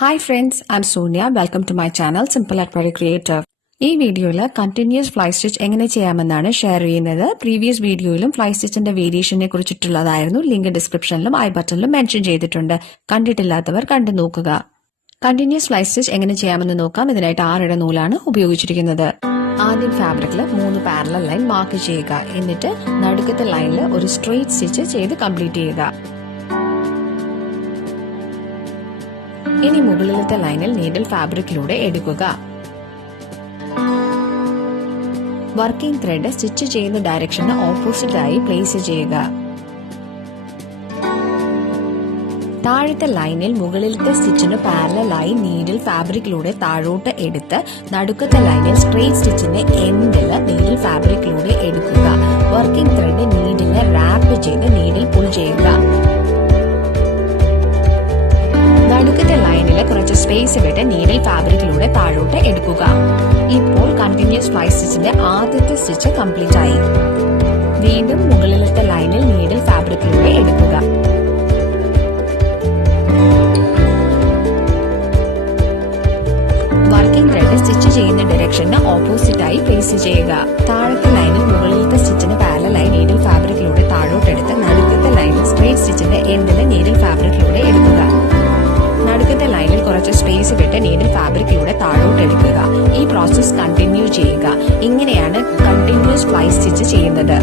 Hi friends, I'm Sonia. Welcome to my channel Simple Embroidery Creative. ഈ വീഡിയോയിൽ continuous fly stitch എങ്ങനെ ചെയ്യാമെന്നാണ് share ചെയ്യുന്നത്. പ്രീവിയസ് വീഡിയോയിലും ഫ്ലൈ സ്റ്റിച്ചിന്റെ വേരിയേഷനെ കുറിച്ചിട്ടുള്ളതായിരുന്നു. ലിങ്ക് ഡിസ്ക്രിപ്ഷനിലും ഐ ബട്ടണിലും മെൻഷൻ ചെയ്തിട്ടുണ്ട്. കണ്ടിട്ടില്ലാത്തവർ കണ്ടു നോക്കുക. കണ്ടിന്യൂസ് ഫ്ലൈ സ്റ്റിച്ച് എങ്ങനെ ചെയ്യാമെന്ന് നോക്കാം. ഇതിനായിട്ട് 6 നൂലാണ് ഉപയോഗിച്ചിരിക്കുന്നത്. ആദ്യം ഫാബ്രിക്കിൽ 3 പാരലൽ ലൈൻ മാർക്ക് ചെയ്യുക. എന്നിട്ട് നടുക്കത്തെ ലൈനിൽ ഒരു സ്ട്രെയിറ്റ് സ്റ്റിച്ച് ചെയ്ത് കംപ്ലീറ്റ് ചെയ്യുക. ഇനി മുകളിലത്തെ ലൈനിൽ നീഡിൽ ഫാബ്രിക്കിലൂടെ എടുക്കുക. വർക്കിംഗ് ത്രെഡ് സ്റ്റിച്ച് ചെയ്യുന്ന ഡയറക്ഷന് ഓപ്പോസിറ്റ് ആയി പ്ലേസ് ചെയ്യുക. താഴത്തെ ലൈനിൽ മുകളിലത്തെ സ്റ്റിച്ചിന് പാരലലായി നീഡിൽ ഫാബ്രിക്കിലൂടെ താഴോട്ട് എടുത്ത് നടുക്കത്തെ ലൈനിൽ സ്ട്രെയിറ്റ് സ്റ്റിച്ചിന്റെ എൻഡിൽ നീഡിൽ ഫാബ്രിക്കിലൂടെ എടുക്കുക. വർക്കിംഗ് ത്രെഡ് നീഡിനെ റാപ്പ് ചെയ്ത് നീഡിൽ പുൾ ചെയ്യുക. നടുക്കത്തെ ലൈനിൽ കുറച്ച് സ്പേസ് വിട്ട് നീഡിൽ ഫാബ്രിക്കിലൂടെ താഴോട്ട് എടുക്കുക. ഇപ്പോൾ കണ്ടിന്യൂസ് ഫ്ലൈ സ്റ്റിച്ചിന്റെ ആദ്യത്തെ സ്റ്റിച്ച് കംപ്ലീറ്റ് ആയി. വീണ്ടും മുകളിലത്തെ ലൈനിൽ നീഡിൽ ഫാബ്രിക്കിലൂടെ എടുക്കുക. വർക്കിംഗ് ത്രെഡ് സ്റ്റിച്ച് ചെയ്യുന്ന ഡയറക്ഷന് ഓപ്പോസിറ്റ് ആയി പ്ലേസ് ചെയ്യുക. താഴത്തെ ലൈനിൽ മുകളിലത്തെ സ്റ്റിച്ചിന് പാരലലായി നീഡിൽ ഫാബ്രിക്കിലൂടെ താഴോട്ടെടുത്ത് നടുക്കത്തെ ലൈനിൽ സ്ട്രെയിറ്റ് സ്റ്റിച്ചിന്റെ എൻഡിൽ നീഡിൽ ഫാബ്രിക്കിലൂടെ എടുക്കുക. നടുക്കത്തെ ലൈനിൽ കുറച്ച് സ്പേസ് വിട്ട് നീഡിൽ ഫാബ്രിക്കിലൂടെ താഴോട്ട് എടുക്കുക. ഈ പ്രോസസ് കണ്ടിന്യൂ ചെയ്യുക. ഇങ്ങനെയാണ് കണ്ടിന്യൂസ് ഫ്ലൈ സ്റ്റിച്ച് ചെയ്യുന്നത്.